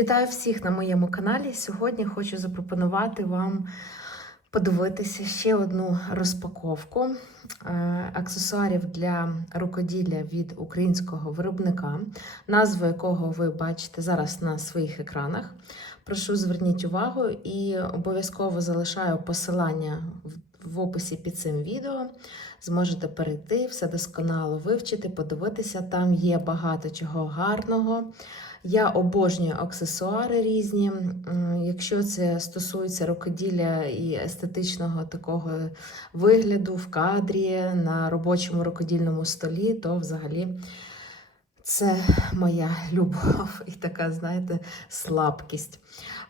Вітаю всіх на моєму каналі. Сьогодні хочу запропонувати вам подивитися ще одну розпаковку е, аксесуарів для рукоділля від українського виробника, назву якого ви бачите зараз на своїх екранах. Прошу зверніть увагу і обов'язково залишаю посилання в- описі під цим відео. Зможете перейти, все досконало вивчити, подивитися. Там є багато чого гарного. Я обожнюю аксесуари різні. Якщо це стосується рукоділля і естетичного такого вигляду в кадрі на робочому рукодільному столі, то взагалі це моя любов і така, знаєте, слабкість.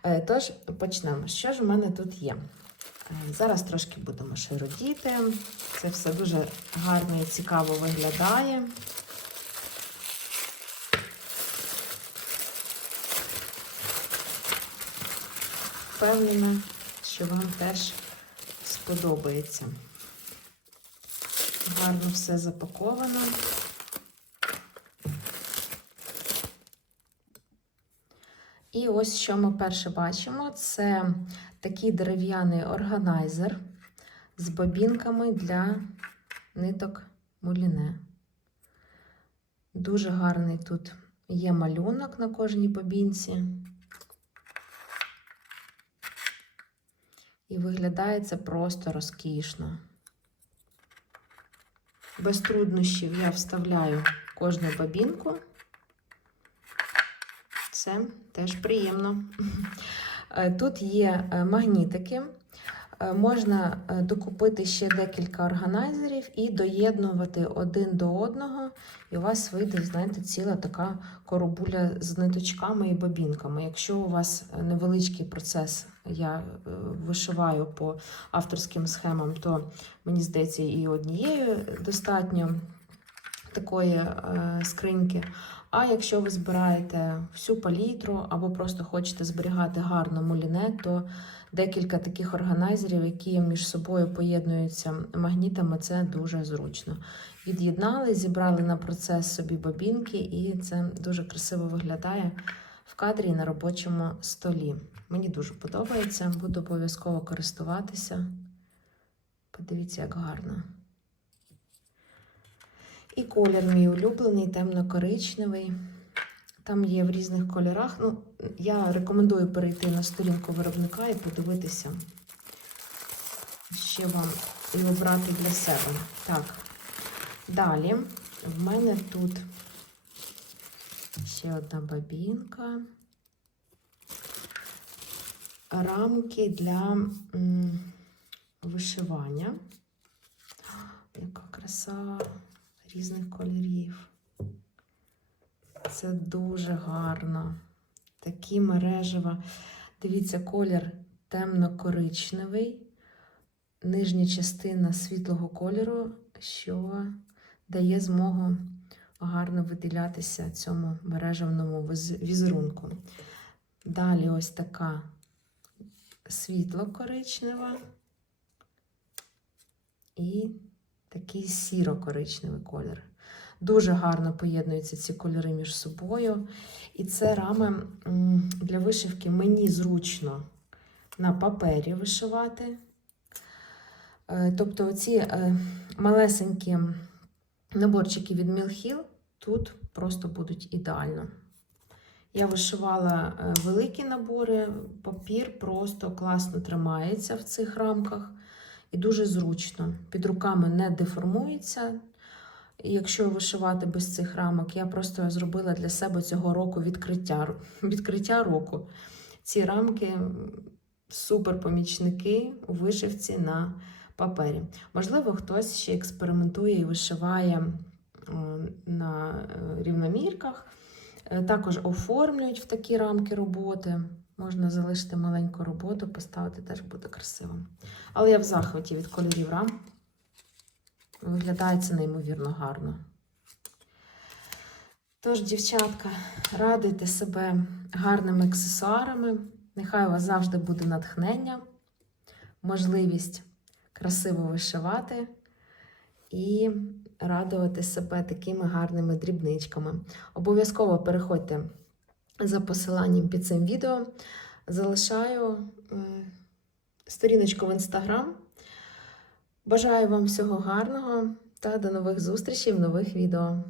Е, Тож почнемо. Що ж у мене тут є? Е, Зараз трошки будемо широдіти. Це все дуже гарно і цікаво виглядає. Впевнена, що вам теж сподобається. Гарно все запаковано. І ось що ми перше бачимо: це такий дерев'яний органайзер з бобінками для ниток муліне. Дуже гарний тут є малюнок на кожній бобінці. І виглядає це просто розкішно. Без труднощів я вставляю кожну бобінку. Це теж приємно. Е, Тут є е, магнітики. Е, Можна докупити ще декілька органайзерів і доєднувати один до одного, і у вас вийде, знаєте, ціла така коробуля з ниточками і бобінками. Якщо у вас невеличкий процес, я вишиваю по авторським схемам, то мені здається, і однією достатньо такої е, скриньки. А якщо ви збираєте всю палітру або просто хочете зберігати гарно муліне, то декілька таких органайзерів, які між собою поєднуються магнітами, це дуже зручно. Від'єднали, зібрали на процес собі бобінки, і це дуже красиво виглядає в кадрі на робочому столі. Мені дуже подобається, буду обов'язково користуватися. Подивіться, як гарно. І колір мій улюблений, темно-коричневий. Там є в різних кольорах. Ну, я рекомендую перейти на сторінку виробника і подивитися, ще вам і обрати для себе. Так, далі в мене тут ще одна бабінка. Рамки для вишивання. Яка краса різних кольорів. Це дуже гарно. Такі мережева. Дивіться, колір темно-коричневий, нижня частина світлого кольору, що дає змогу гарно виділятися цьому мережевному візерунку. Далі ось така світло-коричнева і такий сіро-коричневий колір. Дуже гарно поєднуються ці кольори між собою. І це рами для вишивки мені зручно на папері вишивати. Е, Тобто оці е, малесенькі наборчики від Мілхіл тут просто будуть ідеально. Я вишивала е, великі набори, папір просто класно тримається в цих рамках і дуже зручно. Під руками не деформується. Якщо вишивати без цих рамок, я просто зробила для себе цього року відкриття, відкриття року. Ці рамки супер помічники у вишивці на папері. Можливо, хтось ще експериментує і вишиває на е, рівномірках. Е, Також оформлюють в такі рамки роботи. Можна залишити маленьку роботу, поставити теж буде красиво. Але я в захваті від кольорів рам. Виглядає це неймовірно гарно. Тож, дівчатка, радуйте себе гарними аксесуарами. Нехай у вас завжди буде натхнення, можливість красиво вишивати і радувати себе такими гарними дрібничками. Обов'язково переходьте за посиланням під цим відео. Залишаю сторіночку в інстаграм. Бажаю вам всього гарного та до нових зустрічей в нових відео.